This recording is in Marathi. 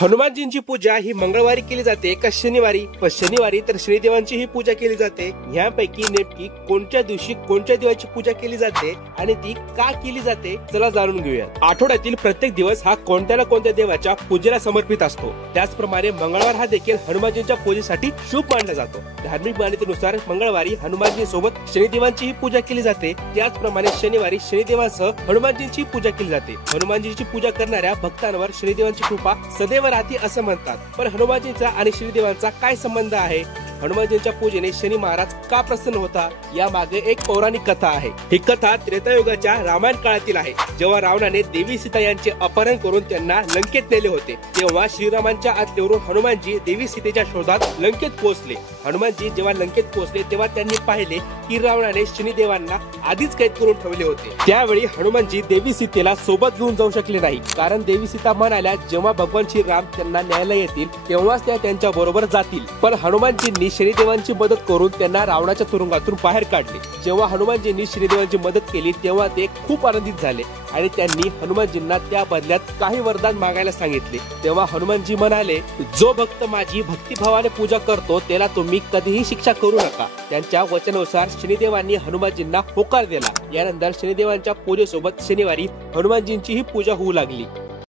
हनुमानजींची पूजा ही मंगळवारी केली जाते का शनिवारी? शनिवारी तर शनिदेवांची ही पूजा केली जाते। यापैकी नेमकी कोणत्या दिवशी कोणत्या देवाची पूजा केली जाते आणि ती का केली जाते, चला जाणून घेऊया। आठवड्यातील प्रत्येक दिवस हा कोणत्या ना कोणत्या देवाच्या पूजेला समर्पित असतो। त्याचप्रमाणे मंगळवार हा देखील हनुमानजींच्या पूजेसाठी शुभ मानला जातो। धार्मिक मान्यतेनुसार मंगळवारी हनुमानजी सोबत शनिदेवांची ही पूजा केली जाते। त्याचप्रमाणे शनिवारी शनिदेवांसह हनुमानजींची पूजा केली जाते। हनुमानजींची पूजा करणाऱ्या भक्तांवर शनिदेवांची कृपा सदैव राहते असं म्हणतात। पण हनुमानजींचा आणि शनिदेवांचा काय संबंध आहे? हनुमानजींच्या पूजेने शनी महाराज का प्रसन्न होता, या मागे एक पौराणिक कथा आहे। ही कथा त्रेतायुगाच्या रामायण काळातील आहे। जेव्हा रावणाने देवी सीता यांचे अपहरण करून त्यांना लंकेत नेले होते, तेव्हा श्रीरामांच्या आज्ञेवरून हनुमानजी देवी सीतेच्या शोधात लंकेत पोहोचले। हनुमानजी जेव्हा लंकेत पोहोचले तेव्हा त्यांनी पाहिले की रावणाने शनिदेवांना आधीच कैद करून ठेवले होते। त्यावेळी हनुमानजी देवी सीतेला सोबत घेऊन जाऊ शकले नाही, कारण देवी सीता म्हणाल्या जेव्हा भगवान श्रीराम त्यांना न्यायला येतील तेव्हाच त्या त्यांच्या बरोबर जातील। पण हनुमानजींनी शनिदेवांची मदत करून त्यांना रावणाच्या तुरुंगातून बाहेर काढले। जेव्हा हनुमानजींनी शनिदेवांची मदत केली तेव्हा ते खूप आनंदित झाले आणि त्यांनी हनुमानजींना त्या बदल्यात काही वरदान मागायला सांगितले। तेव्हा हनुमानजी म्हणाले, जो भक्त माझी भक्तिभावाने पूजा करतो त्याला तुम्ही कधीही शिक्षा करू नका। त्यांच्या वचनानुसार शनिदेवांनी हनुमानजींना होकार दिला। यानंतर शनिदेवांच्या पूजेसोबत शनिवारी हनुमानजींची ही पूजा होऊ लागली।